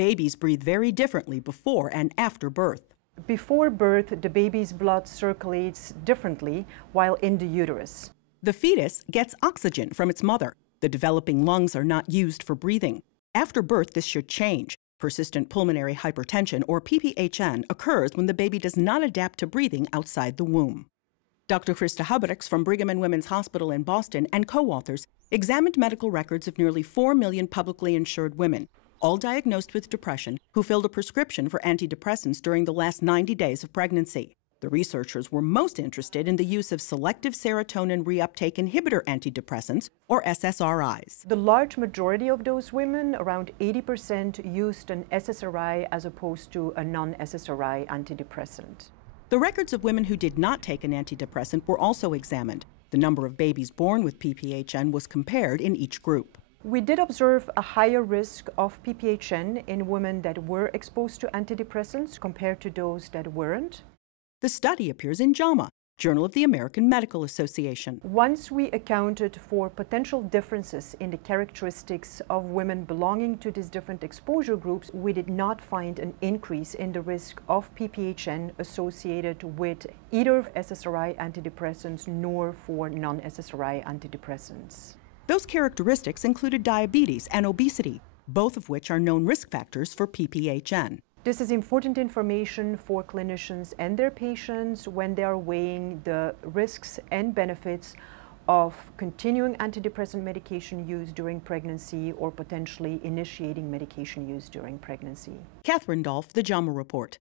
Babies breathe very differently before and after birth. Before birth, the baby's blood circulates differently while in the uterus. The fetus gets oxygen from its mother. The developing lungs are not used for breathing. After birth, this should change. Persistent pulmonary hypertension, or PPHN, occurs when the baby does not adapt to breathing outside the womb. Dr. Krista Hubbardix from Brigham and Women's Hospital in Boston and co-authors examined medical records of nearly 4 million publicly insured women, all diagnosed with depression, who filled a prescription for antidepressants during the last 90 days of pregnancy. The researchers were most interested in the use of selective serotonin reuptake inhibitor antidepressants, or SSRIs. The large majority of those women, around 80%, used an SSRI as opposed to a non-SSRI antidepressant. The records of women who did not take an antidepressant were also examined. The number of babies born with PPHN was compared in each group. We did observe a higher risk of PPHN in women that were exposed to antidepressants compared to those that weren't. The study appears in JAMA, Journal of the American Medical Association. Once we accounted for potential differences in the characteristics of women belonging to these different exposure groups, we did not find an increase in the risk of PPHN associated with either SSRI antidepressants nor for non-SSRI antidepressants. Those characteristics included diabetes and obesity, both of which are known risk factors for PPHN. This is important information for clinicians and their patients when they are weighing the risks and benefits of continuing antidepressant medication use during pregnancy or potentially initiating medication use during pregnancy. Catherine Dolph, The JAMA Report.